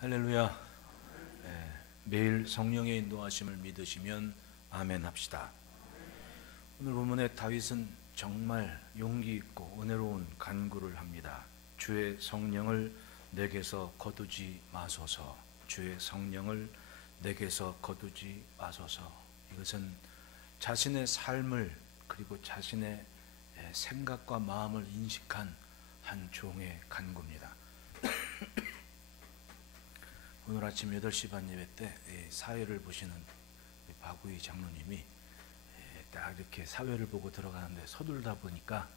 할렐루야. 매일 성령의 인도하심을 믿으시면 아멘 합시다. 오늘 본문의 다윗은 정말 용기 있고 은혜로운 간구를 합니다. 주의 성령을 내게서 거두지 마소서. 주의 성령을 내게서 거두지 마소서. 이것은 자신의 삶을 그리고 자신의 생각과 마음을 인식한 한 종의 간구입니다. 오늘 아침 8시 반 예배 때 사회를 보시는 박우희 장로님이 딱 이렇게 사회를 보고 들어가는데 서둘다 보니까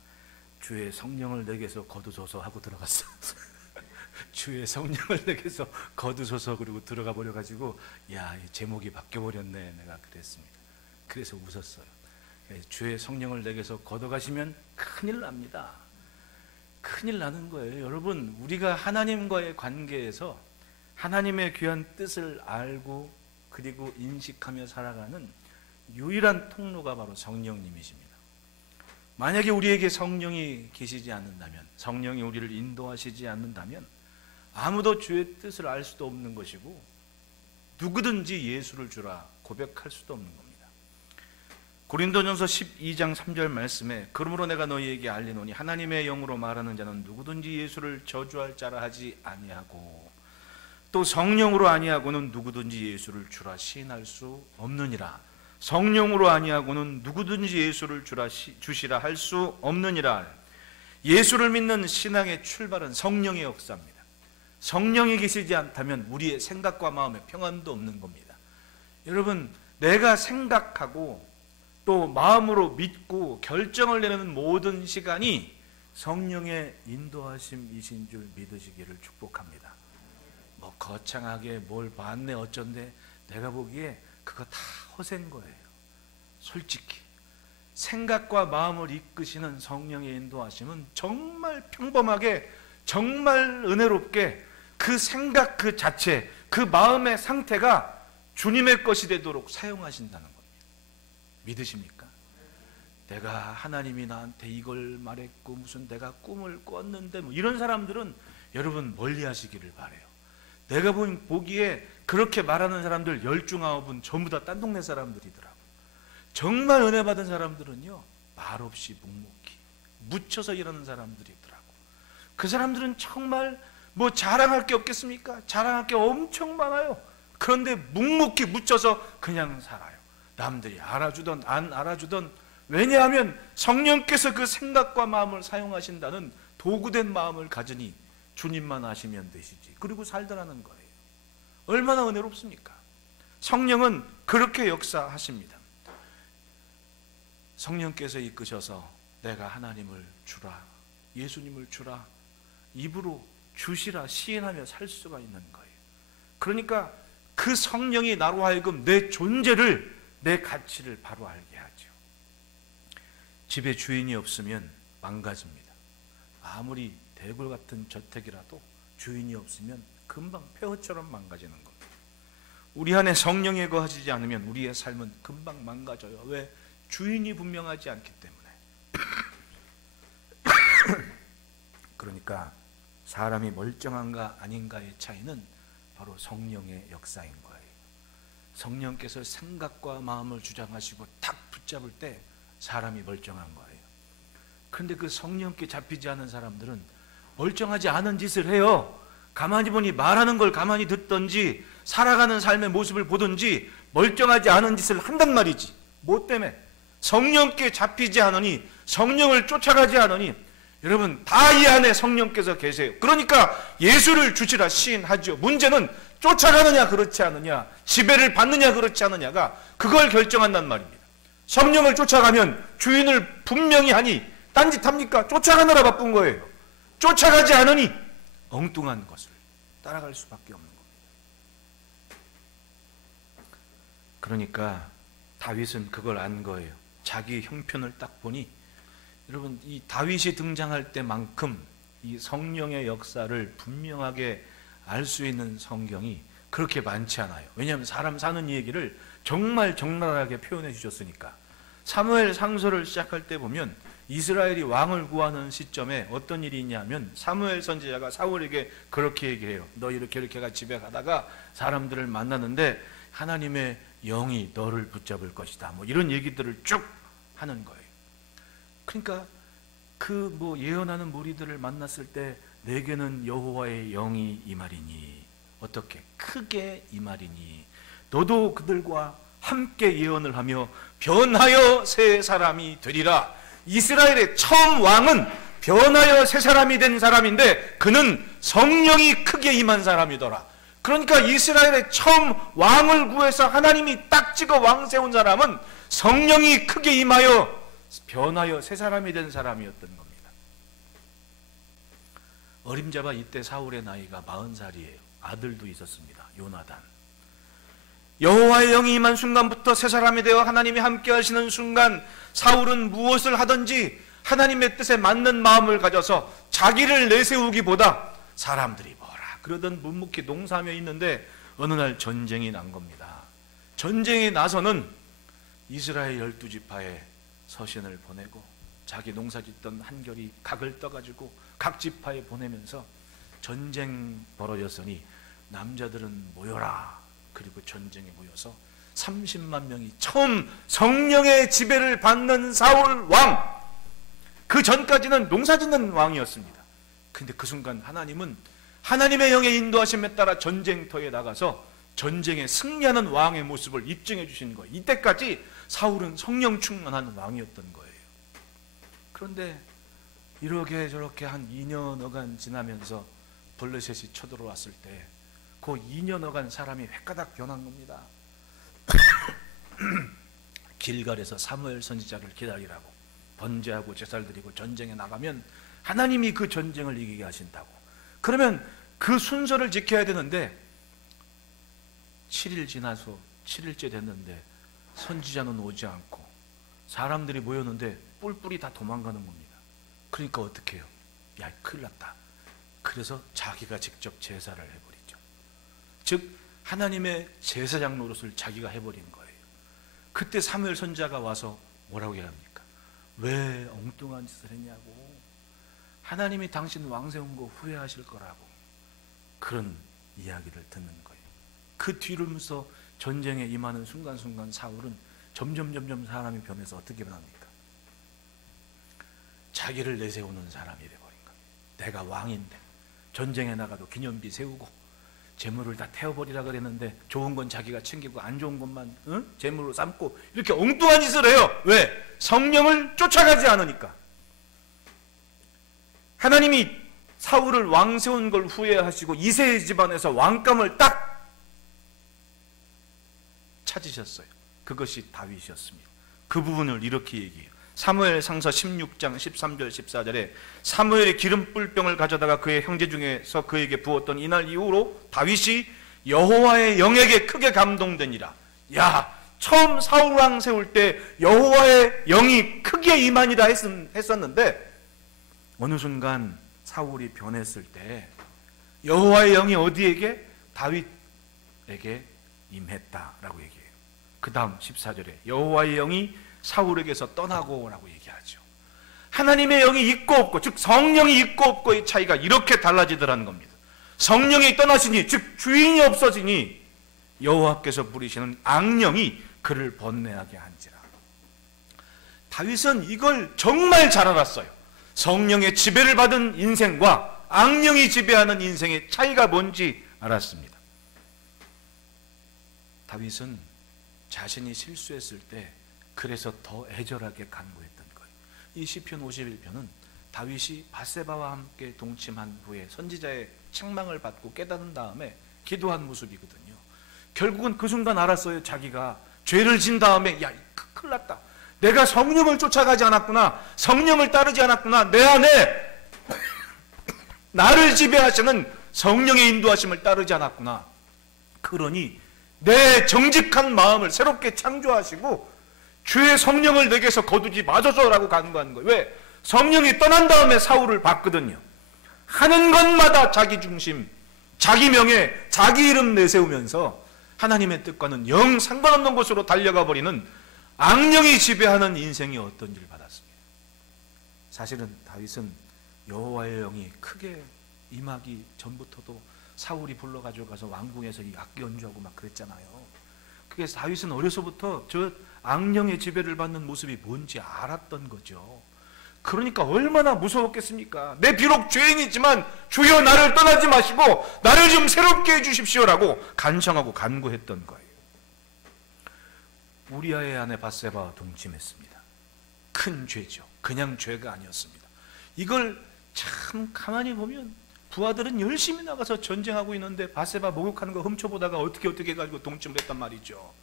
주의 성령을 내게서 거두소서 하고 들어갔어. 주의 성령을 내게서 거두소서 그리고 들어가 버려가지고 야, 제목이 바뀌어버렸네. 내가 그랬습니다. 그래서 웃었어요. 주의 성령을 내게서 걷어가시면 큰일 납니다. 큰일 나는 거예요. 여러분, 우리가 하나님과의 관계에서 하나님의 귀한 뜻을 알고 그리고 인식하며 살아가는 유일한 통로가 바로 성령님이십니다. 만약에 우리에게 성령이 계시지 않는다면, 성령이 우리를 인도하시지 않는다면 아무도 주의 뜻을 알 수도 없는 것이고 누구든지 예수를 주라 고백할 수도 없는 겁니다. 고린도전서 12장 3절 말씀에 그러므로 내가 너희에게 알리노니 하나님의 영으로 말하는 자는 누구든지 예수를 저주할 자라 하지 아니하고 또 성령으로 아니하고는 누구든지 예수를 주라 시인할 수 없느니라. 성령으로 아니하고는 누구든지 예수를 주시라 할 수 없느니라. 예수를 믿는 신앙의 출발은 성령의 역사입니다. 성령이 계시지 않다면 우리의 생각과 마음에 평안도 없는 겁니다. 여러분, 내가 생각하고 또 마음으로 믿고 결정을 내리는 모든 시간이 성령의 인도하심이신 줄 믿으시기를 축복합니다. 뭐 거창하게 뭘 봤네 어쩐데 내가 보기에 그거 다 허세인 거예요. 솔직히 생각과 마음을 이끄시는 성령의 인도하심은 정말 평범하게 정말 은혜롭게 그 생각 그 자체 그 마음의 상태가 주님의 것이 되도록 사용하신다는 겁니다. 믿으십니까? 내가 하나님이 나한테 이걸 말했고 무슨 내가 꿈을 꿨는데 뭐 이런 사람들은 여러분 멀리 하시기를 바라요. 내가 보기에 그렇게 말하는 사람들 10중 9은 전부 다 딴 동네 사람들이더라고. 정말 은혜 받은 사람들은요 말없이 묵묵히 묻혀서 이러는 사람들이더라고. 그 사람들은 정말 뭐 자랑할 게 없겠습니까? 자랑할 게 엄청 많아요. 그런데 묵묵히 묻혀서 그냥 살아요. 남들이 알아주던 안 알아주던, 왜냐하면 성령께서 그 생각과 마음을 사용하신다는 도구된 마음을 가지니 주님만 아시면 되시지. 그리고 살더라는 거예요. 얼마나 은혜롭습니까? 성령은 그렇게 역사하십니다. 성령께서 이끄셔서 내가 하나님을 주라, 예수님을 주라, 입으로 주시라 시인하며 살 수가 있는 거예요. 그러니까 그 성령이 나로 하여금 내 존재를, 내 가치를 바로 알게 하죠. 집에 주인이 없으면 망가집니다. 아무리 대굴 같은 저택이라도 주인이 없으면 금방 폐허처럼 망가지는 겁니다. 우리 안에 성령이 거하시지 않으면 우리의 삶은 금방 망가져요. 왜? 주인이 분명하지 않기 때문에. 그러니까 사람이 멀쩡한가 아닌가의 차이는 바로 성령의 역사인 거예요. 성령께서 생각과 마음을 주장하시고 탁 붙잡을 때 사람이 멀쩡한 거예요. 그런데 그 성령께 잡히지 않은 사람들은 멀쩡하지 않은 짓을 해요. 가만히 보니 말하는 걸 가만히 듣든지 살아가는 삶의 모습을 보든지 멀쩡하지 않은 짓을 한단 말이지. 뭐 때문에? 성령께 잡히지 않으니, 성령을 쫓아가지 않으니. 여러분, 다 이 안에 성령께서 계세요. 그러니까 예수를 주시라 시인하죠. 문제는 쫓아가느냐 그렇지 않느냐, 지배를 받느냐 그렇지 않느냐가 그걸 결정한단 말입니다. 성령을 쫓아가면 주인을 분명히 하니 딴짓합니까? 쫓아가느라 바쁜 거예요. 쫓아가지 않으니 엉뚱한 것을 따라갈 수밖에 없는 겁니다. 그러니까 다윗은 그걸 안 거예요. 자기 형편을 딱 보니, 여러분, 이 다윗이 등장할 때만큼 이 성령의 역사를 분명하게 알 수 있는 성경이 그렇게 많지 않아요. 왜냐하면 사람 사는 얘기를 정말 적나라하게 표현해 주셨으니까. 사무엘 상서를 시작할 때 보면 이스라엘이 왕을 구하는 시점에 어떤 일이 있냐면 사무엘 선지자가 사울에게 그렇게 얘기해요. 너 이렇게 집에 가다가 사람들을 만나는데 하나님의 영이 너를 붙잡을 것이다. 뭐 이런 얘기들을 쭉 하는 거예요. 그러니까 그 예언하는 무리들을 만났을 때 내게는 여호와의 영이 임하리니, 어떻게? 크게 임하리니 너도 그들과 함께 예언을 하며 변하여 새 사람이 되리라. 이스라엘의 처음 왕은 변하여 새 사람이 된 사람인데 그는 성령이 크게 임한 사람이더라. 그러니까 이스라엘의 처음 왕을 구해서 하나님이 딱 찍어 왕 세운 사람은 성령이 크게 임하여 변하여 새 사람이 된 사람이었던 겁니다. 어림잡아 이때 사울의 나이가 40살이에요. 아들도 있었습니다. 요나단. 여호와의 영이 임한 순간부터 새 사람이 되어 하나님이 함께 하시는 순간 사울은 무엇을 하든지 하나님의 뜻에 맞는 마음을 가져서 자기를 내세우기보다 사람들이 뭐라 그러던 묵묵히 농사하며 있는데 어느 날 전쟁이 난 겁니다. 전쟁이 나서는 이스라엘 12지파에 서신을 보내고 자기 농사짓던 한결이 각을 떠가지고 각 지파에 보내면서 전쟁 벌어졌으니 남자들은 모여라. 그리고 전쟁에 모여서 30만 명이 처음 성령의 지배를 받는 사울 왕. 그 전까지는 농사짓는 왕이었습니다. 근데 그 순간 하나님은 하나님의 영의 인도하심에 따라 전쟁터에 나가서 전쟁에 승리하는 왕의 모습을 입증해 주신 거예요. 이때까지 사울은 성령 충만한 왕이었던 거예요. 그런데 이렇게 저렇게 한 2년여간 지나면서 블레셋이 쳐들어왔을 때 그 2년여간 사람이 획가닥 변한 겁니다. 길갈에서 사무엘 선지자를 기다리라고 번제하고 제사를 드리고 전쟁에 나가면 하나님이 그 전쟁을 이기게 하신다고. 그러면 그 순서를 지켜야 되는데 7일 지나서 7일째 됐는데 선지자는 오지 않고 사람들이 모였는데 뿔뿔이 다 도망가는 겁니다. 그러니까 어떻게 해요? 야, 큰일 났다. 그래서 자기가 직접 제사를 해버리죠. 즉 하나님의 제사장 노릇을 자기가 해버린 거예요. 그때 사무엘 선지자가 와서 뭐라고 얘기합니까? 왜 엉뚱한 짓을 했냐고. 하나님이 당신 왕 세운 거 후회하실 거라고. 그런 이야기를 듣는 거예요. 그 뒤로면서 전쟁에 임하는 순간순간 사울은 점점 사람이 변해서 어떻게 변합니까? 자기를 내세우는 사람이 돼버린 거예요. 내가 왕인데 전쟁에 나가도 기념비 세우고 재물을 다 태워버리라 그랬는데 좋은 건 자기가 챙기고 안 좋은 것만 재물로 삼고 이렇게 엉뚱한 짓을 해요. 왜? 성령을 쫓아가지 않으니까. 하나님이 사울을 왕 세운 걸 후회하시고 이세 집안에서 왕감을 딱 찾으셨어요. 그것이 다윗이었습니다. 그 부분을 이렇게 얘기해요. 사무엘상서 16장 13절 14절에 사무엘이 기름 뿔병을 가져다가 그의 형제 중에서 그에게 부었던 이날 이후로 다윗이 여호와의 영에게 크게 감동되니라. 야, 처음 사울 왕 세울 때 여호와의 영이 크게 임하니라 했었는데 어느 순간 사울이 변했을 때 여호와의 영이 어디에게? 다윗에게 임했다라고 얘기해요. 그 다음 14절에 여호와의 영이 사울에게서 떠나고 라고 얘기하죠. 하나님의 영이 있고 없고, 즉 성령이 있고 없고의 차이가 이렇게 달라지더라는 겁니다. 성령이 떠나시니, 즉 주인이 없어지니 여호와께서 부리시는 악령이 그를 번뇌하게 한지라. 다윗은 이걸 정말 잘 알았어요. 성령의 지배를 받은 인생과 악령이 지배하는 인생의 차이가 뭔지 알았습니다. 다윗은 자신이 실수했을 때 그래서 더 애절하게 간구했던 거예요. 이 시편 51편은 다윗이 밧세바와 함께 동침한 후에 선지자의 책망을 받고 깨닫는 다음에 기도한 모습이거든요. 결국은 그 순간 알았어요. 자기가 죄를 진 다음에 야, 큰일 났다. 내가 성령을 쫓아가지 않았구나. 성령을 따르지 않았구나. 내 안에 나를 지배하시는 성령의 인도하심을 따르지 않았구나. 그러니 내 정직한 마음을 새롭게 창조하시고 주의 성령을 내게서 거두지 마소서라고 간구하는 거예요. 왜? 성령이 떠난 다음에 사울을 봤거든요. 하는 것마다 자기 중심, 자기 명예, 자기 이름 내세우면서 하나님의 뜻과는 영 상관없는 곳으로 달려가 버리는 악령이 지배하는 인생이 어떤지를 받았습니다. 사실은 다윗은 여호와의 영이 크게 임하기 전부터도 사울이 불러가지고 가서 왕궁에서 이 악기 연주하고 막 그랬잖아요. 그래서 다윗은 어려서부터 저 악령의 지배를 받는 모습이 뭔지 알았던 거죠. 그러니까 얼마나 무서웠겠습니까? 내 비록 죄인이지만 주여 나를 떠나지 마시고 나를 좀 새롭게 해주십시오라고 간청하고 간구했던 거예요. 우리아의 아내 밧세바와 동침했습니다. 큰 죄죠. 그냥 죄가 아니었습니다. 이걸 참 가만히 보면 부하들은 열심히 나가서 전쟁하고 있는데 밧세바 목욕하는 거 훔쳐보다가 어떻게 해가지고 동침을 했단 말이죠.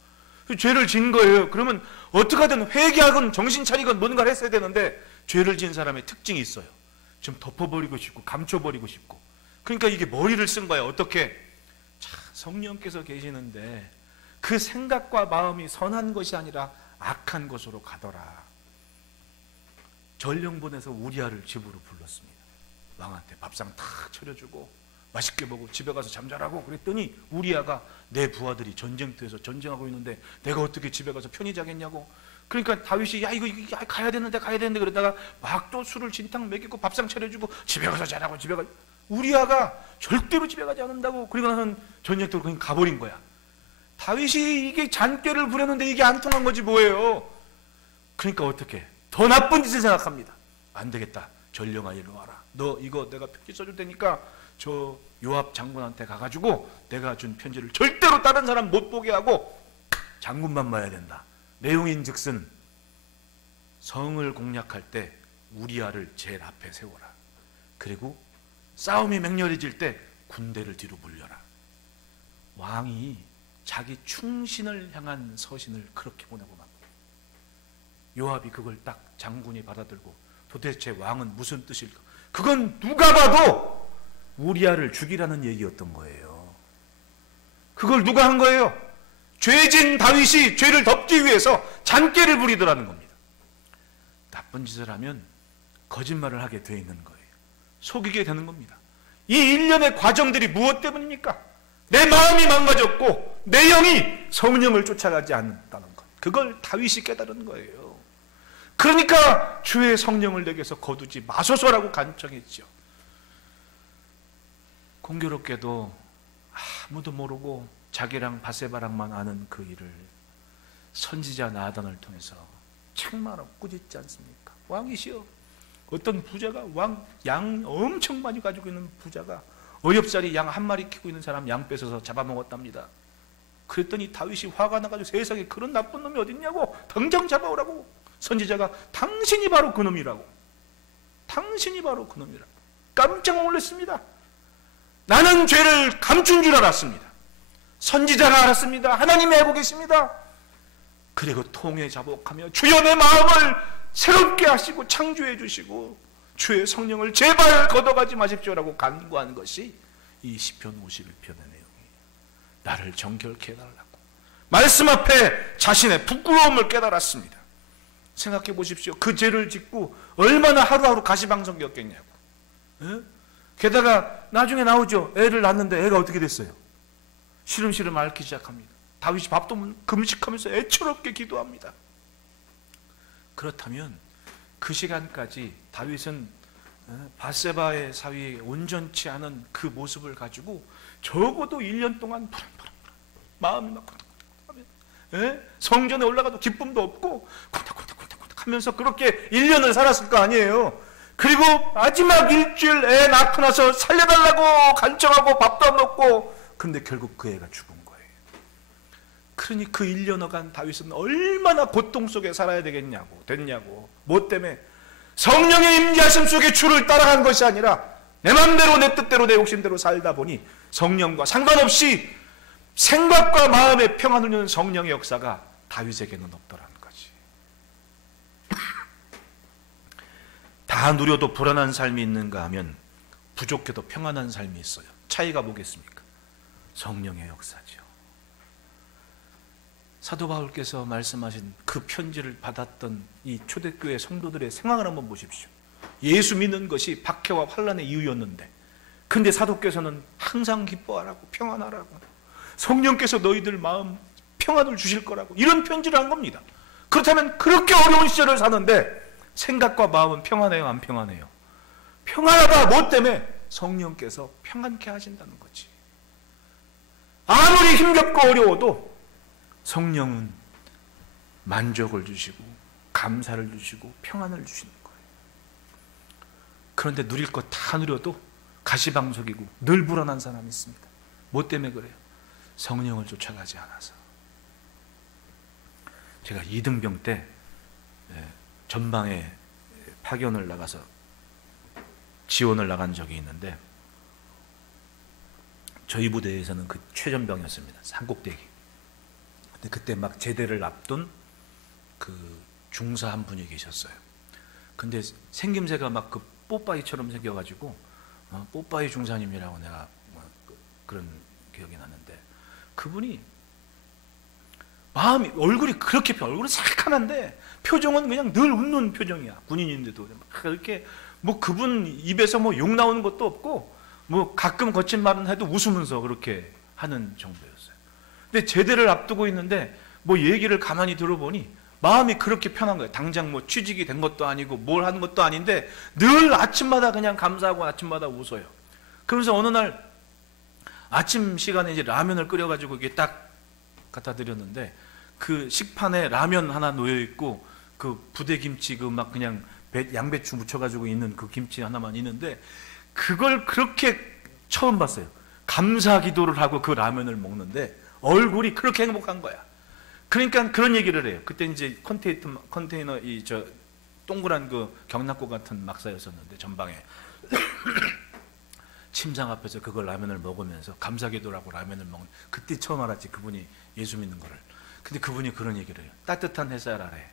죄를 진 거예요. 그러면 어떻게든 회개하건 정신 차리건 뭔가를 했어야 되는데 죄를 지은 사람의 특징이 있어요. 좀 덮어버리고 싶고 감춰버리고 싶고. 그러니까 이게 머리를 쓴 거예요. 어떻게? 자, 성령께서 계시는데 그 생각과 마음이 선한 것이 아니라 악한 것으로 가더라. 전령 보내서 우리아를 집으로 불렀습니다. 왕한테 밥상 탁 차려주고 맛있게 먹고 집에 가서 잠자라고 그랬더니 우리아가 내 부하들이 전쟁터에서 전쟁하고 있는데 내가 어떻게 집에 가서 편히 자겠냐고. 그러니까 다윗이 야 이거 가야 되는데 그러다가 막 또 술을 진탕 먹이고 밥상 차려주고 집에 가서 자라고 집에 가. 우리아가 절대로 집에 가지 않는다고. 그리고 나서는 전쟁터로 그냥 가버린 거야. 다윗이 이게 잔꾀를 부렸는데 이게 안 통한 거지 뭐예요. 그러니까 어떻게 더 나쁜 짓을 생각합니다. 안 되겠다. 전령아 일로 와라. 너 이거 내가 편지 써줄 테니까 저 요압 장군한테 가가지고 내가 준 편지를 절대로 다른 사람 못 보게 하고 장군만 봐야 된다. 내용인즉슨 성을 공략할 때 우리아를 제일 앞에 세워라. 그리고 싸움이 맹렬해질 때 군대를 뒤로 물려라. 왕이 자기 충신을 향한 서신을 그렇게 보내고 막 요압이 그걸 딱 장군이 받아들고 도대체 왕은 무슨 뜻일까? 그건 누가 봐도 우리아를 죽이라는 얘기였던 거예요. 그걸 누가 한 거예요? 죄진 다윗이 죄를 덮기 위해서 잔꾀를 부리더라는 겁니다. 나쁜 짓을 하면 거짓말을 하게 돼 있는 거예요. 속이게 되는 겁니다. 이 일련의 과정들이 무엇 때문입니까? 내 마음이 망가졌고 내 영이 성령을 쫓아가지 않는다는 것. 그걸 다윗이 깨달은 거예요. 그러니까 주의 성령을 내게서 거두지 마소서라고 간청했죠. 공교롭게도 아무도 모르고 자기랑 밧세바랑만 아는 그 일을 선지자 나단을 통해서 책마로 꾸짖지 않습니까? 왕이시여, 어떤 부자가 양 엄청 많이 가지고 있는 부자가 어렵사리 양 한 마리 키우고 있는 사람 양 뺏어서 잡아먹었답니다. 그랬더니 다윗이 화가 나가지고 세상에 그런 나쁜 놈이 어딨냐고 당장 잡아오라고. 선지자가 당신이 바로 그놈이라고. 당신이 바로 그놈이라고. 깜짝 놀랐습니다. 나는 죄를 감춘 줄 알았습니다. 선지자가 알았습니다. 하나님이 알고 계십니다. 그리고 통에 자복하며 주여 내 마음을 새롭게 하시고 창조해 주시고 주의 성령을 제발 걷어가지 마십시오라고 간구한 것이 이 시편 51편의 내용이에요. 나를 정결케 해달라고. 말씀 앞에 자신의 부끄러움을 깨달았습니다. 생각해 보십시오. 그 죄를 짓고 얼마나 하루하루 가시방석이었겠냐고. 에? 게다가 나중에 나오죠. 애를 낳는데 애가 어떻게 됐어요? 시름시름 앓기 시작합니다. 다윗이 밥도 금식하면서 애처롭게 기도합니다. 그렇다면 그 시간까지 다윗은 밧세바의 사위에 온전치 않은 그 모습을 가지고 적어도 1년 동안 불안불안 마음이 막 쿵닥쿵닥하면 성전에 올라가도 기쁨도 없고 쿵닥쿵닥쿵닥 하면서 그렇게 1년을 살았을 거 아니에요. 그리고 마지막 일주일 애 낳고 나서 살려달라고 간청하고 밥도 안 먹고, 그런데 결국 그 애가 죽은 거예요. 그러니 그 1년여간 다윗은 얼마나 고통 속에 살아야 됐냐고. 뭐 때문에? 성령의 임재하심 속에 주를 따라간 것이 아니라 내 맘대로 내 뜻대로 내 욕심대로 살다 보니 성령과 상관없이 생각과 마음의 평안을 주는 성령의 역사가 다윗에게는 없더라는 거지. 다 누려도 불안한 삶이 있는가 하면 부족해도 평안한 삶이 있어요. 차이가 뭐겠습니까? 성령의 역사죠. 사도 바울께서 말씀하신 그 편지를 받았던 이 초대교회 성도들의 생각을 한번 보십시오. 예수 믿는 것이 박해와 환난의 이유였는데, 근데 사도께서는 항상 기뻐하라고, 평안하라고, 성령께서 너희들 마음 평안을 주실 거라고 이런 편지를 한 겁니다. 그렇다면 그렇게 어려운 시절을 사는데 생각과 마음은 평안해요, 안 평안해요? 평안하다. 뭐 때문에? 성령께서 평안케 하신다는 거지. 아무리 힘겹고 어려워도 성령은 만족을 주시고 감사를 주시고 평안을 주시는 거예요. 그런데 누릴 것 다 누려도 가시방석이고 늘 불안한 사람이 있습니다. 뭐 때문에 그래요? 성령을 쫓아가지 않아서. 제가 이등병 때 전방에 파견을 나가서 지원을 나간 적이 있는데, 저희 부대에서는 그 최전방이었습니다. 산꼭대기. 근데 그때 막 제대를 앞둔 그 중사 한 분이 계셨어요. 근데 생김새가 막 그 뽀빠이처럼 생겨가지고 뽀빠이 중사님이라고 내가 그런 기억이 나는데, 그분이 마음이, 얼굴이 그렇게 얼굴은 새카만데 표정은 그냥 늘 웃는 표정이야. 군인인데도 막 그렇게 뭐 그분 입에서 뭐 욕 나오는 것도 없고 뭐 가끔 거친 말은 해도 웃으면서 그렇게 하는 정도였어요. 근데 제대를 앞두고 있는데 뭐 얘기를 가만히 들어보니 마음이 그렇게 편한 거예요. 당장 뭐 취직이 된 것도 아니고 뭘 하는 것도 아닌데 늘 아침마다 그냥 감사하고 아침마다 웃어요. 그러면서 어느 날 아침 시간에 이제 라면을 끓여가지고 이게 딱 갖다 드렸는데, 그 식판에 라면 하나 놓여 있고 그 부대김치 그 막 그냥 양배추 묻혀가지고 있는 그 김치 하나만 있는데, 그걸 그렇게 처음 봤어요. 감사 기도를 하고 그 라면을 먹는데 얼굴이 그렇게 행복한 거야. 그러니까 그런 얘기를 해요. 그때 이제 컨테이너 이 저 동그란 그 경락고 같은 막사였었는데 전방에 침상 앞에서 그걸 라면을 먹으면서 감사 기도를 하고 라면을 먹는, 그때 처음 알았지 그분이 예수 믿는 거를. 근데 그분이 그런 얘기를 해요. 따뜻한 햇살 아래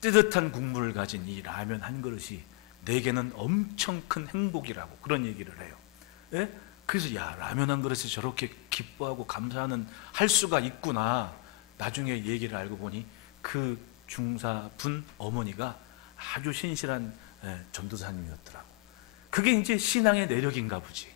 뜨뜻한 국물을 가진 이 라면 한 그릇이 내게는 엄청 큰 행복이라고 그런 얘기를 해요. 예? 그래서 야, 라면 한 그릇에 저렇게 기뻐하고 감사하는 할 수가 있구나. 나중에 얘기를 알고 보니 그 중사분 어머니가 아주 신실한 전도사님이었더라고. 그게 이제 신앙의 내력인가 보지.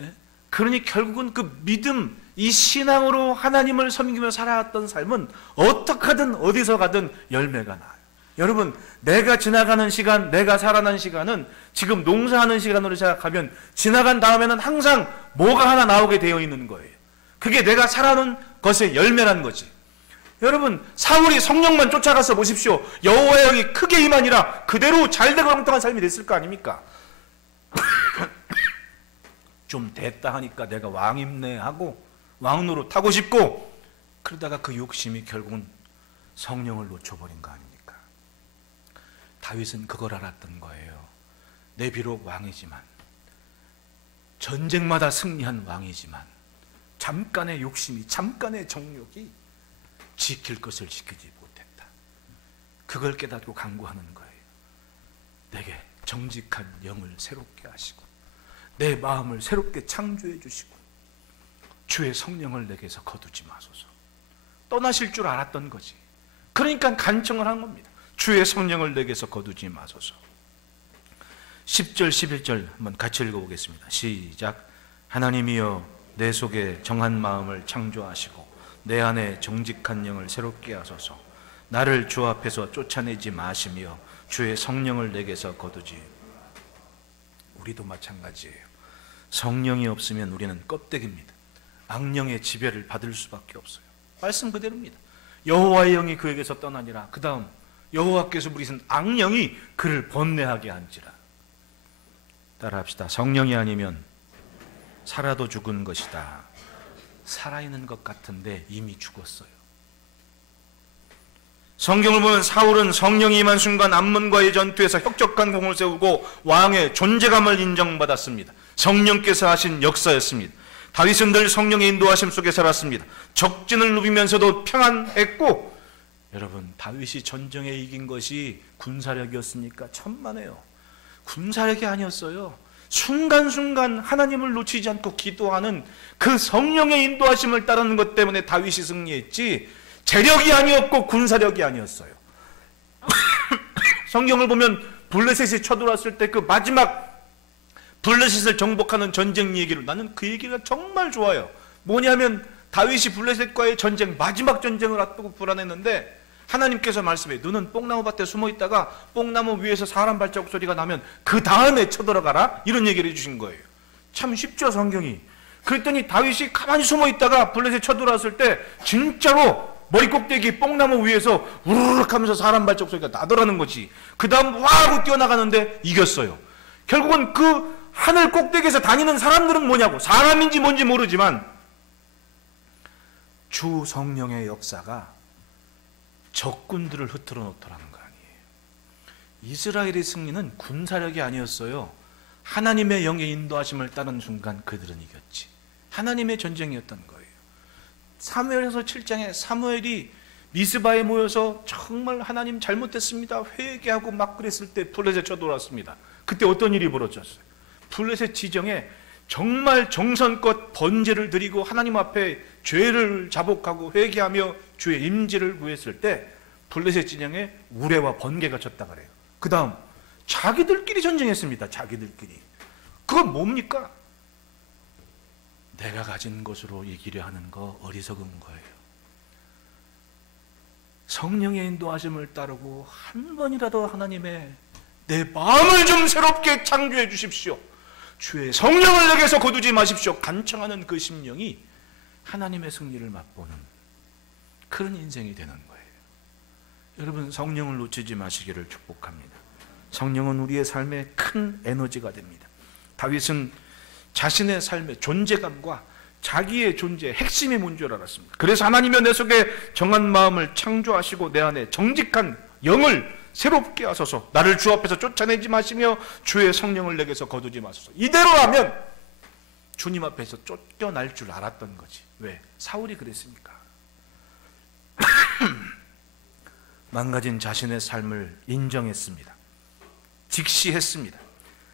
예? 그러니 결국은 그 믿음, 이 신앙으로 하나님을 섬기며 살아왔던 삶은 어떻게든 어디서 가든 열매가 나요. 여러분, 내가 지나가는 시간, 내가 살아난 시간은 지금 농사하는 시간으로 생각하면 지나간 다음에는 항상 뭐가 하나 나오게 되어 있는 거예요. 그게 내가 살아는 것의 열매라는 거지. 여러분, 사울이 성령만 쫓아가서 보십시오. 여호와의 영이 크게 임하니라 그대로 잘되고 형통한 삶이 됐을 거 아닙니까? 좀 됐다 하니까 내가 왕임내 하고 왕노릇 하고 싶고, 그러다가 그 욕심이 결국은 성령을 놓쳐버린 거 아닙니까? 다윗은 그걸 알았던 거예요. 내 비록 왕이지만, 전쟁마다 승리한 왕이지만 잠깐의 욕심이, 잠깐의 정욕이 지킬 것을 지키지 못했다. 그걸 깨닫고 간구하는 거예요. 내게 정직한 영을 새롭게 하시고 내 마음을 새롭게 창조해 주시고 주의 성령을 내게서 거두지 마소서. 떠나실 줄 알았던 거지. 그러니까 간청을 한 겁니다. 주의 성령을 내게서 거두지 마소서. 10절 11절 한번 같이 읽어보겠습니다. 시작. 하나님이여 내 속에 정한 마음을 창조하시고 내 안에 정직한 영을 새롭게 하소서. 나를 주 앞에서 쫓아내지 마시며 주의 성령을 내게서 거두지. 우리도 마찬가지예요. 성령이 없으면 우리는 껍데기입니다. 악령의 지배를 받을 수밖에 없어요. 말씀 그대로입니다. 여호와의 영이 그에게서 떠나니라. 그 다음 여호와께서 부리신 악령이 그를 번뇌하게 한지라. 따라합시다. 성령이 아니면 살아도 죽은 것이다. 살아있는 것 같은데 이미 죽었어요. 성경을 보면 사울은 성령이 임한 순간 암몬과의 전투에서 혁적한 공을 세우고 왕의 존재감을 인정받았습니다. 성령께서 하신 역사였습니다. 다윗은 늘 성령의 인도하심 속에 살았습니다. 적진을 누비면서도 평안했고, 여러분, 다윗이 전쟁에 이긴 것이 군사력이었습니까? 천만에요. 군사력이 아니었어요. 순간순간 하나님을 놓치지 않고 기도하는 그 성령의 인도하심을 따르는 것 때문에 다윗이 승리했지, 재력이 아니었고 군사력이 아니었어요. 성경을 보면 블레셋이 쳐들어왔을 때 그 마지막 블레셋을 정복하는 전쟁 얘기를, 나는 그 얘기가 정말 좋아요. 뭐냐면 다윗이 블레셋과의 전쟁, 마지막 전쟁을 앞두고 불안했는데 하나님께서 말씀해 너는 뽕나무 밭에 숨어 있다가 뽕나무 위에서 사람 발자국 소리가 나면 그 다음에 쳐들어가라, 이런 얘기를 해주신 거예요. 참 쉽죠, 성경이. 그랬더니 다윗이 가만히 숨어 있다가 블레셋 쳐들어왔을 때 진짜로 머리 꼭대기 뽕나무 위에서 우르륵 하면서 사람 발자국 소리가 나더라는 거지. 그 다음 와 하고 뛰어나가는데 이겼어요. 결국은 그 하늘 꼭대기에서 다니는 사람들은 뭐냐고, 사람인지 뭔지 모르지만 주 성령의 역사가 적군들을 흐트러 놓더라는 거 아니에요. 이스라엘의 승리는 군사력이 아니었어요. 하나님의 영의 인도하심을 따른 순간 그들은 이겼지. 하나님의 전쟁이었던 거예요. 사무엘서 7장에 사무엘이 미스바에 모여서 정말 하나님 잘못됐습니다 회개하고 막 그랬을 때 블레셋 쳐들어왔습니다. 그때 어떤 일이 벌어졌어요? 블레셋 지정에 정말 정성껏 번제를 드리고 하나님 앞에 죄를 자복하고 회개하며 주의 임재를 구했을 때 블레셋 진영에 우레와 번개가 쳤다 그래요. 그 다음 자기들끼리 전쟁했습니다. 자기들끼리. 그건 뭡니까? 내가 가진 것으로 이기려 하는 거 어리석은 거예요. 성령의 인도하심을 따르고 한 번이라도 하나님의 내 마음을 좀 새롭게 창조해 주십시오, 주의 성령을 내게서 거두지 마십시오, 간청하는 그 심령이 하나님의 승리를 맛보는 그런 인생이 되는 거예요. 여러분, 성령을 놓치지 마시기를 축복합니다. 성령은 우리의 삶에 큰 에너지가 됩니다. 다윗은 자신의 삶의 존재감과 자기의 존재의 핵심이 뭔 줄 알았습니다. 그래서 하나님이여 내 속에 정한 마음을 창조하시고 내 안에 정직한 영을 새롭게 하소서, 나를 주 앞에서 쫓아내지 마시며 주의 성령을 내게서 거두지 마소서. 이대로라면 주님 앞에서 쫓겨날 줄 알았던 거지. 왜? 사울이 그랬으니까. 망가진 자신의 삶을 인정했습니다. 직시했습니다.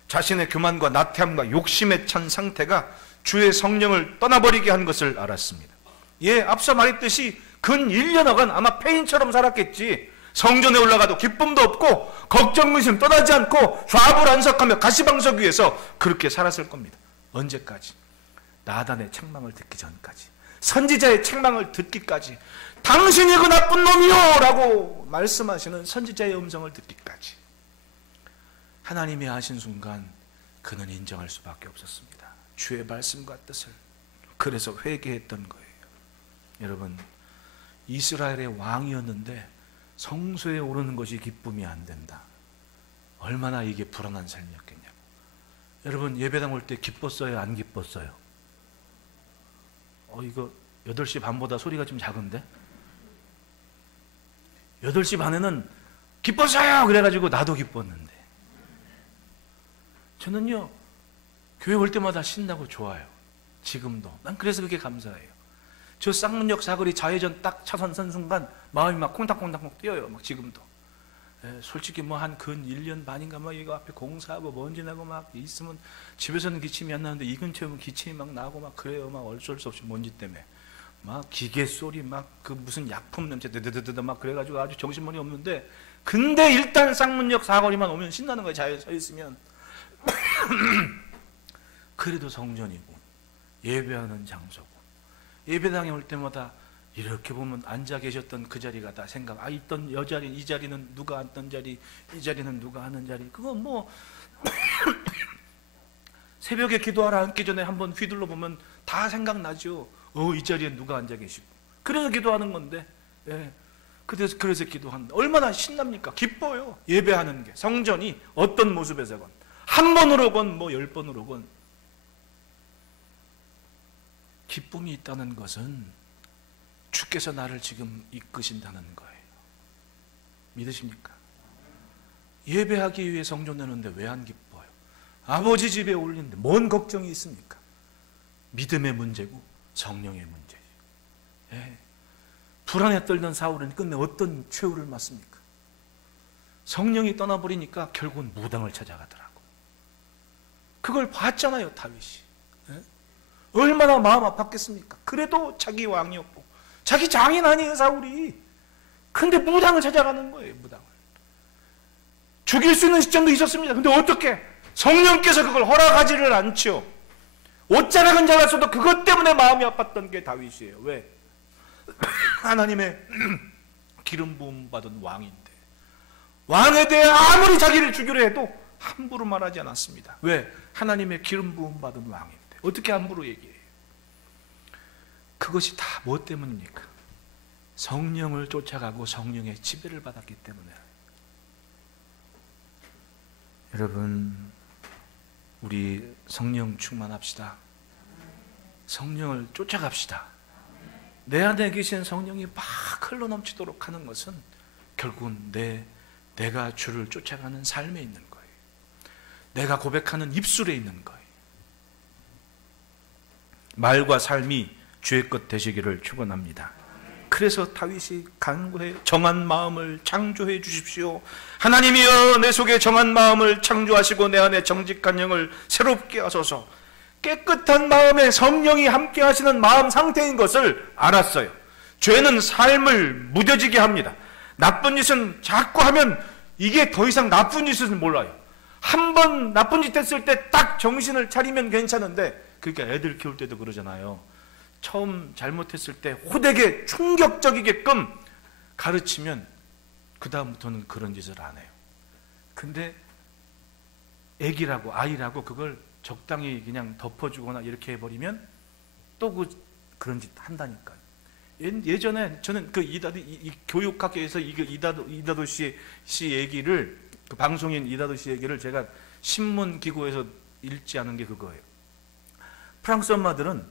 자신의 교만과 나태함과 욕심에 찬 상태가 주의 성령을 떠나버리게 한 것을 알았습니다. 예, 앞서 말했듯이 근 1년여간 아마 폐인처럼 살았겠지. 성전에 올라가도 기쁨도 없고 걱정 근심 떠나지 않고 좌불안석하며 가시방석 위에서 그렇게 살았을 겁니다. 언제까지? 나단의 책망을 듣기 전까지, 선지자의 책망을 듣기까지, 당신이 그 나쁜 놈이요 라고 말씀하시는 선지자의 음성을 듣기까지. 하나님이 하신 순간 그는 인정할 수밖에 없었습니다. 주의 말씀과 뜻을. 그래서 회개했던 거예요. 여러분, 이스라엘의 왕이었는데 성소에 오르는 것이 기쁨이 안 된다. 얼마나 이게 불안한 삶이었겠냐고. 여러분, 예배당 올 때 기뻤어요? 안 기뻤어요? 이거 8시 반보다 소리가 좀 작은데? 8시 반에는 기뻤어요! 그래가지고 나도 기뻤는데. 저는요, 교회 올 때마다 신나고 좋아요. 지금도. 난 그래서 그게 감사해요. 저 쌍문역 사거리 좌회전 딱 차선 선 순간 마음이 막 콩닥콩닥 뛰어요. 막 지금도. 솔직히 뭐 한 근 1년 반인가 막 이거 앞에 공사하고 먼지 나고 막 있으면 집에서는 기침이 안 나는데 이 근처에 오면 기침이 막 나고 막 그래요. 막 어쩔 수 없이 먼지 때문에. 막 기계 소리 막 그 무슨 약품 냄새 드드드드 막 그래가지고 아주 정신머리 없는데, 근데 일단 쌍문역 사거리만 오면 신나는 거예요. 자유에 서 있으면. 그래도 성전이고 예배하는 장소고, 예배당에 올 때마다 이렇게 보면 앉아 계셨던 그 자리가 다 생각, 있던 여 자리, 이 자리는 누가 앉던 자리, 이 자리는 누가 하는 자리, 그거 뭐 새벽에 기도하러 앉기 전에 한번 휘둘러 보면 다 생각나죠. 이 자리에 누가 앉아 계시고. 그래서 기도하는 건데, 예. 그래서 기도한다. 얼마나 신납니까? 기뻐요. 예배하는 게, 성전이 어떤 모습에서건, 한 번으로건 뭐 10번으로건 기쁨이 있다는 것은 주께서 나를 지금 이끄신다는 거예요. 믿으십니까? 예배하기 위해 성전 내는데 왜 안 기뻐요? 아버지 집에 올리는데 뭔 걱정이 있습니까? 믿음의 문제고 성령의 문제예요. 예. 불안에 떨던 사울은 끝내 어떤 최후를 맞습니까? 성령이 떠나버리니까 결국은 무당을 찾아가더라고. 그걸 봤잖아요, 다윗이. 예? 얼마나 마음 아팠겠습니까? 그래도 자기 왕이었고 자기 장인 아니에요, 사울이. 근데 무당을 찾아가는 거예요, 무당을. 죽일 수 있는 시점도 있었습니다. 근데 어떻게? 성령께서 그걸 허락하지를 않죠. 옷자락은 잘랐어도 그것 때문에 마음이 아팠던 게 다윗이에요. 왜? 하나님의 기름 부음 받은 왕인데 왕에 대해 아무리 자기를 죽이려 해도 함부로 말하지 않았습니다. 왜? 하나님의 기름 부음 받은 왕인데 어떻게 함부로 얘기해요? 그것이 다 무엇 때문입니까? 성령을 쫓아가고 성령의 지배를 받았기 때문에. 여러분, 우리 성령 충만합시다. 성령을 쫓아갑시다. 내 안에 계신 성령이 막 흘러넘치도록 하는 것은 결국은 내가 주를 쫓아가는 삶에 있는 거예요. 내가 고백하는 입술에 있는 거예요. 말과 삶이 주의 것 되시기를 축원합니다. 그래서 다윗이 간구해 정한 마음을 창조해 주십시오. 하나님이여 내 속에 정한 마음을 창조하시고 내 안에 정직한 영을 새롭게 하소서. 깨끗한 마음에 성령이 함께 하시는 마음 상태인 것을 알았어요. 죄는 삶을 무뎌지게 합니다. 나쁜 짓은 자꾸 하면 이게 더 이상 나쁜 짓은 몰라요. 한 번 나쁜 짓 했을 때 딱 정신을 차리면 괜찮은데, 그러니까 애들 키울 때도 그러잖아요. 처음 잘못했을 때 호되게 충격적이게끔 가르치면 그 다음부터는 그런 짓을 안 해요. 근데 애기라고 아이라고 그걸 적당히 그냥 덮어주거나 이렇게 해버리면 또 그런 짓 한다니까요. 예전에 저는 그 교육학교에서 이다도 씨 얘기를, 그 방송인 이다도 씨 얘기를 제가 신문 기고에서 읽지 않은 게 그거예요. 프랑스 엄마들은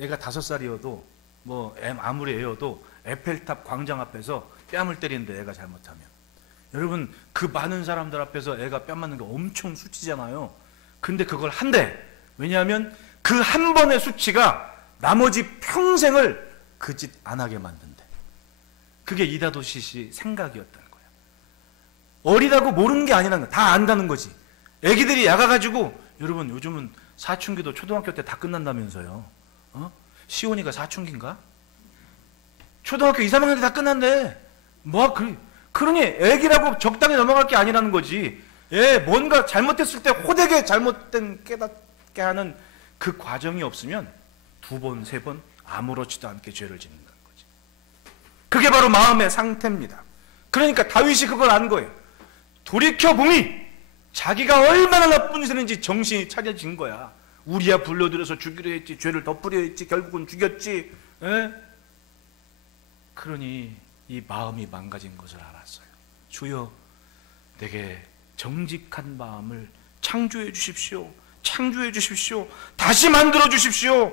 애가 5살이어도 뭐 아무리 애여도 에펠탑 광장 앞에서 뺨을 때리는데 애가 잘못하면, 여러분 그 많은 사람들 앞에서 애가 뺨 맞는 거 엄청 수치잖아요. 근데 그걸 한대. 왜냐하면 그 한 번의 수치가 나머지 평생을 그 짓 안 하게 만든대. 그게 이다도 씨 생각이었다는 거예요. 어리다고 모르는 게 아니라는 거야. 다 안다는 거지. 애기들이 야가가지고, 여러분 요즘은 사춘기도 초등학교 때 다 끝난다면서요. 시온이가 사춘기인가? 초등학교 2, 3학년 때 다 끝난대. 그러니 애기라고 적당히 넘어갈 게 아니라는 거지. 뭔가 잘못했을 때 호되게 잘못된 깨닫게 하는 그 과정이 없으면 2번, 3번 아무렇지도 않게 죄를 짓는다는 거지. 그게 바로 마음의 상태입니다. 그러니까 다윗이 그걸 안 거예요. 돌이켜보니 자기가 얼마나 나쁜 짓을 했는지 정신이 차려진 거야. 우리야 불러들여서 죽이려 했지, 죄를 덮으려 했지, 결국은 죽였지. 그러니 이 마음이 망가진 것을 알았어요. 주여, 내게 정직한 마음을 창조해 주십시오. 창조해 주십시오. 다시 만들어 주십시오.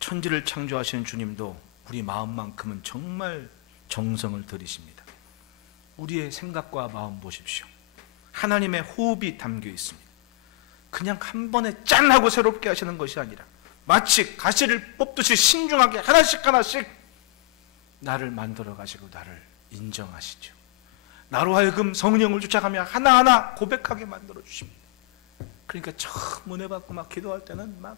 천지를 창조하신 주님도 우리 마음만큼은 정말 정성을 들이십니다. 우리의 생각과 마음 보십시오. 하나님의 호흡이 담겨 있습니다. 그냥 한 번에 짠 하고 새롭게 하시는 것이 아니라 마치 가시를 뽑듯이 신중하게 하나씩 하나씩 나를 만들어 가시고 나를 인정하시죠. 나로 하여금 성령을 쫓아가며 하나하나 고백하게 만들어 주십니다. 그러니까 처음 은혜 받고 막 기도할 때는 막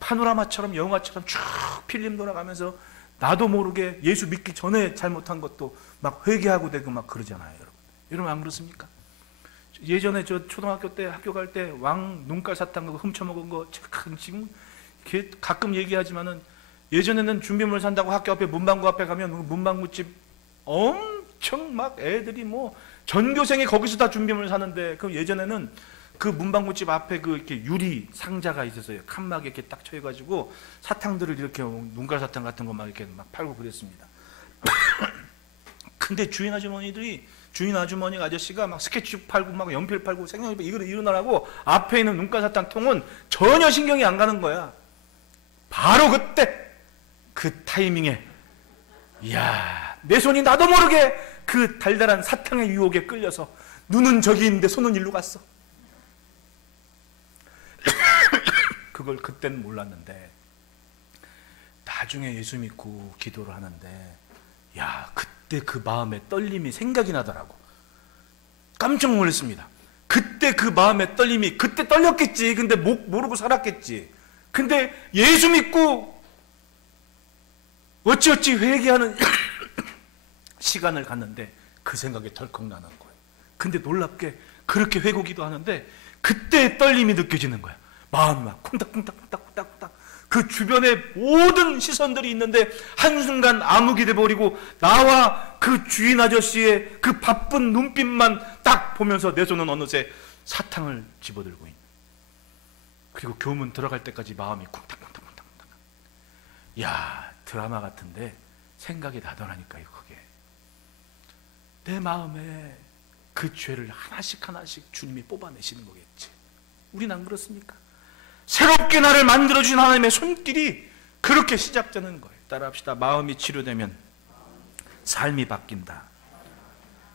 파노라마처럼 영화처럼 쭉 필름 돌아가면서 나도 모르게 예수 믿기 전에 잘못한 것도 막 회개하고 되고 막 그러잖아요. 여러분 안 그렇습니까? 예전에 저 초등학교 때 학교 갈 때 왕 눈깔 사탕 그거 훔쳐먹은 거 지금 가끔 얘기하지만은, 예전에는 준비물 산다고 학교 앞에 문방구 앞에 가면 문방구집 엄청 막 애들이 뭐 전교생이 거기서 다 준비물 사는데, 그 예전에는 그 문방구집 앞에 그 이렇게 유리 상자가 있었어요. 칸막이 이렇게 딱 쳐가지고 사탕들을 이렇게 눈깔 사탕 같은 거 막 이렇게 막 팔고 그랬습니다. 근데 주인 아주머니 아저씨가 막 스케치북 팔고 막 연필 팔고 색연필 이걸 일어나라고 앞에 있는 눈깔 사탕 통은 전혀 신경이 안 가는 거야. 바로 그때 그 타이밍에 이야, 내 손이 나도 모르게 그 달달한 사탕의 유혹에 끌려서 눈은 저기 있는데 손은 일로 갔어. 그걸 그때는 몰랐는데 나중에 예수 믿고 기도를 하는데, 야, 그때 그 마음의 떨림이 생각이 나더라고. 깜짝 놀랐습니다. 그때 그 마음의 떨림이, 그때 떨렸겠지. 근데 모르고 살았겠지. 근데 예수 믿고 어찌어찌 회개하는 시간을 갖는데 그 생각이 덜컥 나는 거예요. 근데 놀랍게 그렇게 회고기도 하는데 그때의 떨림이 느껴지는 거야. 마음이 막 쿵닥쿵닥쿵닥쿵닥. 그 주변에 모든 시선들이 있는데 한순간 암흑이 돼버리고 나와 그 주인 아저씨의 그 바쁜 눈빛만 딱 보면서 내 손은 어느새 사탕을 집어들고 있는, 그리고 교문 들어갈 때까지 마음이 쿵탕쿵탕쿵탕. 야, 드라마 같은데 생각이 나더라니까요. 그게 내 마음에 그 죄를 하나씩 하나씩 주님이 뽑아내시는 거겠지. 우린 안 그렇습니까? 새롭게 나를 만들어주신 하나님의 손길이 그렇게 시작되는 거예요. 따라합시다. 마음이 치료되면 삶이 바뀐다.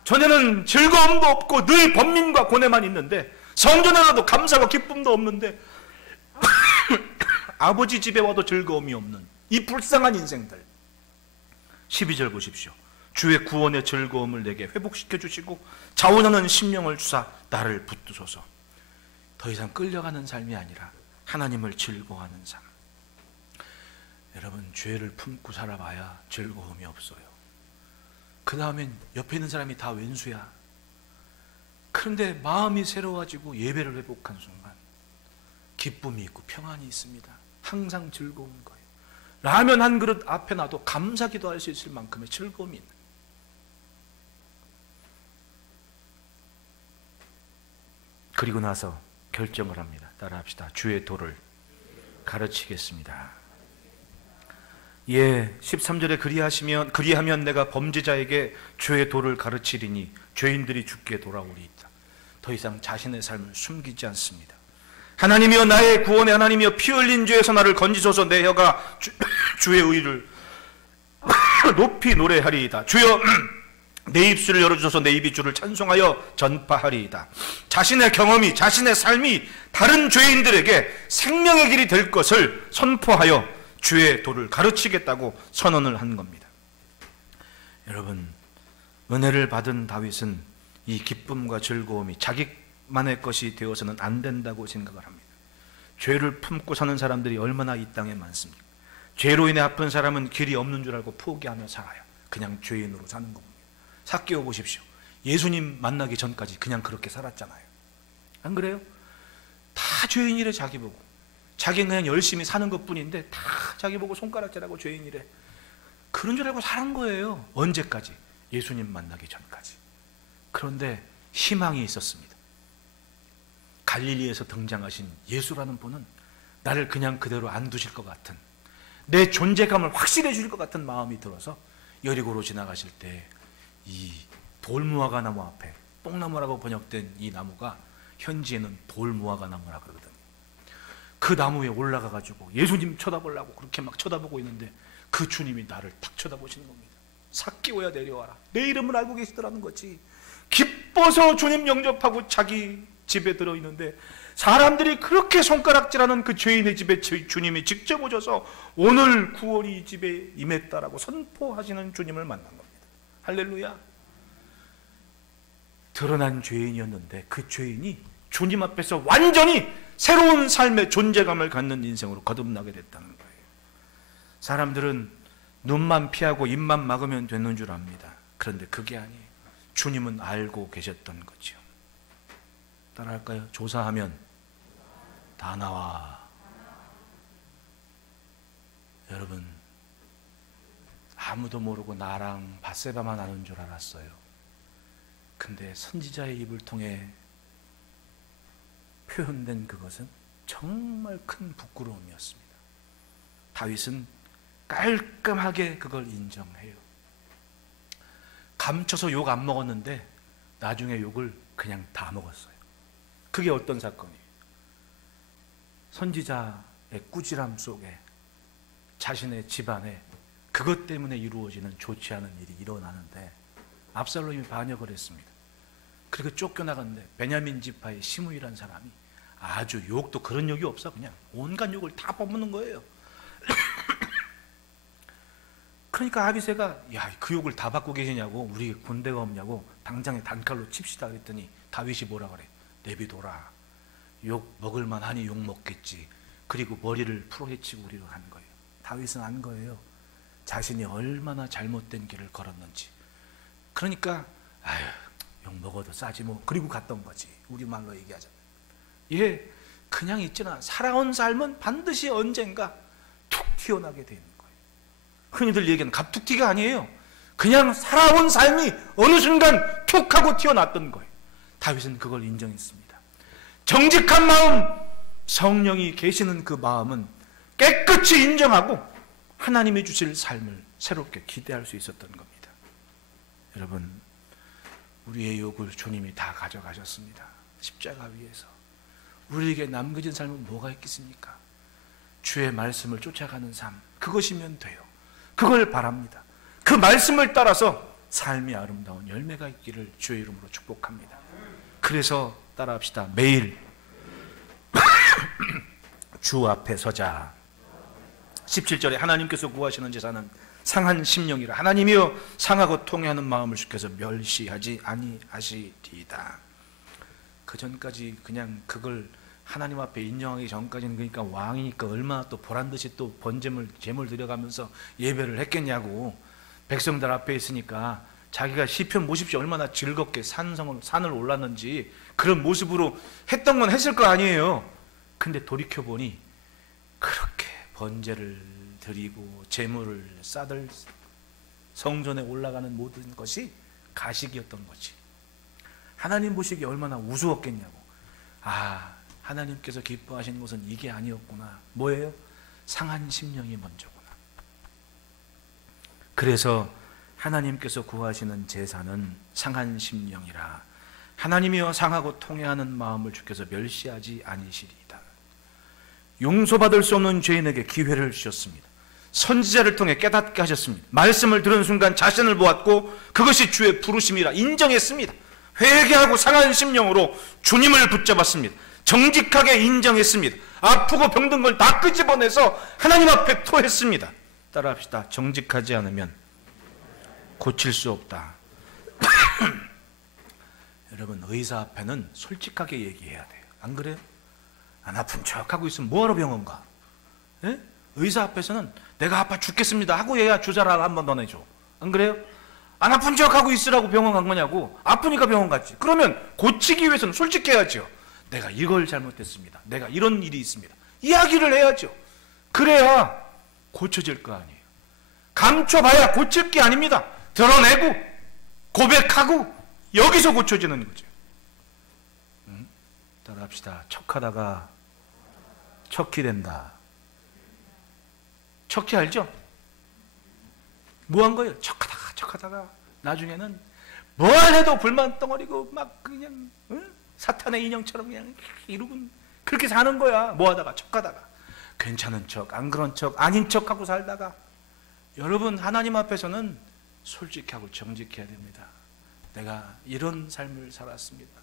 전에는 즐거움도 없고 늘 번민과 고뇌만 있는데, 성전에 가도 감사와 기쁨도 없는데 아버지 집에 와도 즐거움이 없는 이 불쌍한 인생들. 12절 보십시오. 주의 구원의 즐거움을 내게 회복시켜 주시고 자원하는 심령을 주사 나를 붙드소서. 더 이상 끌려가는 삶이 아니라 하나님을 즐거워하는 삶. 여러분, 죄를 품고 살아봐야 즐거움이 없어요. 그 다음엔 옆에 있는 사람이 다 왼수야. 그런데 마음이 새로워지고 예배를 회복한 순간 기쁨이 있고 평안이 있습니다. 항상 즐거운 거예요. 라면 한 그릇 앞에 놔도 감사 기도할 수 있을 만큼의 즐거움이 있는. 그리고 나서 결정을 합니다. 따라합시다. 주의 도를 가르치겠습니다. 예, 13절에 그리하면 내가 범죄자에게 주의 도를 가르치리니 죄인들이 주께 돌아오리이다. 더 이상 자신의 삶을 숨기지 않습니다. 하나님이여 나의 구원의 하나님이여 피 흘린 죄에서 나를 건지소서. 내 혀가 주의 의를 높이 노래하리이다. 주여 내 입술을 열어주소서. 내 입이 주를 찬송하여 전파하리이다. 자신의 경험이, 자신의 삶이 다른 죄인들에게 생명의 길이 될 것을 선포하여 주의 도를 가르치겠다고 선언을 한 겁니다. 여러분, 은혜를 받은 다윗은 이 기쁨과 즐거움이 자기만의 것이 되어서는 안 된다고 생각을 합니다. 죄를 품고 사는 사람들이 얼마나 이 땅에 많습니까? 죄로 인해 아픈 사람은 길이 없는 줄 알고 포기하며 살아요. 그냥 죄인으로 사는 겁니다. 삭개오 보십시오. 예수님 만나기 전까지 그냥 그렇게 살았잖아요. 안 그래요? 다 죄인이래. 자기 보고. 자기는 그냥 열심히 사는 것뿐인데 다 자기 보고 손가락질하고 죄인이래. 그런 줄 알고 살은 거예요. 언제까지? 예수님 만나기 전까지. 그런데 희망이 있었습니다. 갈릴리에서 등장하신 예수라는 분은 나를 그냥 그대로 안 두실 것 같은, 내 존재감을 확실해 주실 것 같은 마음이 들어서 여리고로 지나가실 때 이 돌무화과 나무 앞에, 뽕나무라고 번역된 이 나무가 현지에는 돌무화과 나무라 그러거든요. 그 나무 위에 올라가 가지고 예수님 쳐다보려고 그렇게 막 쳐다보고 있는데 그 주님이 나를 딱 쳐다보시는 겁니다. 삭개오야 내려와라. 내 이름을 알고 계시더라는 거지. 기뻐서 주님 영접하고 자기 집에 들어있는데 사람들이 그렇게 손가락질하는 그 죄인의 집에 주님이 직접 오셔서 오늘 구원이 이 집에 임했다라고 선포하시는 주님을 만난 겁니다. 할렐루야. 드러난 죄인이었는데 그 죄인이 주님 앞에서 완전히 새로운 삶의 존재감을 갖는 인생으로 거듭나게 됐다는 거예요. 사람들은 눈만 피하고 입만 막으면 되는 줄 압니다. 그런데 그게 아니에요. 주님은 알고 계셨던 거죠. 따라할까요? 조사하면 다 나와. 여러분, 아무도 모르고 나랑 밧세바만 아는 줄 알았어요. 근데 선지자의 입을 통해 표현된 그것은 정말 큰 부끄러움이었습니다. 다윗은 깔끔하게 그걸 인정해요. 감춰서 욕 안 먹었는데 나중에 욕을 그냥 다 먹었어요. 그게 어떤 사건이에요? 선지자의 꾸지람 속에 자신의 집안에 그것 때문에 이루어지는 좋지 않은 일이 일어나는데 압살롬이 반역을 했습니다. 그리고 쫓겨나갔는데 베냐민 지파의 시므이라는 사람이 아주 욕도 그런 욕이 없어. 그냥 온갖 욕을 다 퍼붓는 거예요. 그러니까 아비새가 야, 그 욕을 다 받고 계시냐고, 우리 군대가 없냐고, 당장에 단칼로 칩시다 그랬더니 다윗이 뭐라 그래? 내비둬라. 욕 먹을만 하니 욕 먹겠지. 그리고 머리를 풀어헤치고 우리로 간 거예요. 다윗은 안 거예요. 자신이 얼마나 잘못된 길을 걸었는지. 그러니까 아유, 욕 먹어도 싸지 뭐. 그리고 갔던 거지. 우리말로 얘기하자면. 예, 그냥 있지나 살아온 삶은 반드시 언젠가 튀어나게 되는 거예요. 흔히들 얘기하는 갑툭튀가 아니에요. 그냥 살아온 삶이 어느 순간 툭 하고 튀어났던 거예요. 다윗은 그걸 인정했습니다. 정직한 마음, 성령이 계시는 그 마음은 깨끗이 인정하고 하나님이 주실 삶을 새롭게 기대할 수 있었던 겁니다. 여러분, 우리의 욕을 주님이 다 가져가셨습니다. 십자가 위에서. 우리에게 남겨진 삶은 뭐가 있겠습니까? 주의 말씀을 쫓아가는 삶, 그것이면 돼요. 그걸 바랍니다. 그 말씀을 따라서 삶이 아름다운 열매가 있기를 주의 이름으로 축복합니다. 그래서 따라합시다. 매일 주 앞에 서자. 17절에 하나님께서 구하시는 제사는 상한 심령이라. 하나님이여 상하고 통회하는 마음을 주께서 멸시하지 아니하시리이다. 그 전까지 그냥 그걸 하나님 앞에 인정하기 전까지는, 그러니까 왕이니까 얼마나 또 보란듯이 또 번제물 제물 드려가면서 예배를 했겠냐고. 백성들 앞에 있으니까 자기가 시편 보십시오. 얼마나 즐겁게 산을 올랐는지 그런 모습으로 했던 건 했을 거 아니에요. 근데 돌이켜보니 그렇게 번제를 드리고 제물을 쌓을 성전에 올라가는 모든 것이 가식이었던 거지. 하나님 보시기에 얼마나 우스웠겠냐고. 아, 하나님께서 기뻐하시는 것은 이게 아니었구나. 뭐예요? 상한 심령이 먼저구나. 그래서 하나님께서 구하시는 제사는 상한 심령이라. 하나님이여 상하고 통회하는 마음을 주께서 멸시하지 아니시리이다. 용서받을 수 없는 죄인에게 기회를 주셨습니다. 선지자를 통해 깨닫게 하셨습니다. 말씀을 들은 순간 자신을 보았고 그것이 주의 부르심이라 인정했습니다. 회개하고 상한 심령으로 주님을 붙잡았습니다. 정직하게 인정했습니다. 아프고 병든 걸 다 끄집어내서 하나님 앞에 토했습니다. 따라합시다. 정직하지 않으면 고칠 수 없다. 여러분, 의사 앞에는 솔직하게 얘기해야 돼요. 안 그래요? 안 아픈 척하고 있으면 뭐하러 병원 가? 예? 의사 앞에서는 내가 아파 죽겠습니다 하고 해야 주사를 한 번 더 내줘. 안 그래요? 안 아픈 척하고 있으라고 병원 간 거냐고. 아프니까 병원 갔지. 그러면 고치기 위해서는 솔직해야죠. 내가 이걸 잘못했습니다. 내가 이런 일이 있습니다. 이야기를 해야죠. 그래야 고쳐질 거 아니에요. 감춰봐야 고칠 게 아닙니다. 드러내고 고백하고 여기서 고쳐지는 거죠. 따라합시다. 척하다가 척히 된다. 척히 알죠? 뭐 한 거예요? 척하다가 나중에는 뭘 해도 불만 덩어리고 막 그냥 사탄의 인형처럼 그냥 이러고 그렇게 사는 거야. 뭐 하다가 척하다가 괜찮은 척, 안 그런 척, 아닌 척하고 살다가. 여러분, 하나님 앞에서는 솔직하고 정직해야 됩니다. 내가 이런 삶을 살았습니다.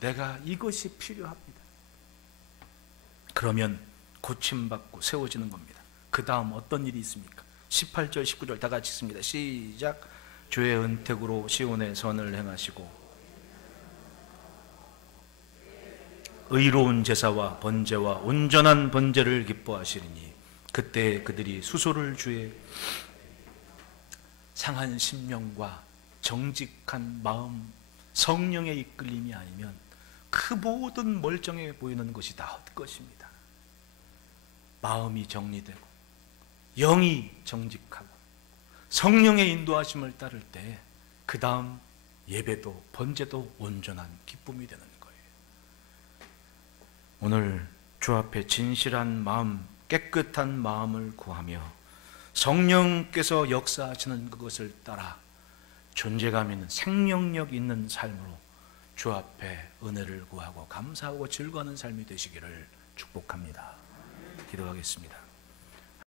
내가 이것이 필요합니다. 그러면 고침받고 세워지는 겁니다. 그 다음 어떤 일이 있습니까? 18절 19절 다 같이 읽습니다. 시작. 주의 은택으로 시온의 선을 행하시고 의로운 제사와 번제와 온전한 번제를 기뻐하시리니 그때 그들이 수소를 주의 상한 심령과 정직한 마음, 성령의 이끌림이 아니면 그 모든 멀쩡해 보이는 것이 다 헛것입니다. 마음이 정리되고 영이 정직하고 성령의 인도하심을 따를 때 그 다음 예배도 번제도 온전한 기쁨이 되는 거예요. 오늘 주 앞에 진실한 마음, 깨끗한 마음을 구하며 성령께서 역사하시는 그것을 따라 존재감 있는 생명력 있는 삶으로 주 앞에 은혜를 구하고 감사하고 즐거워하는 삶이 되시기를 축복합니다. 기도하겠습니다.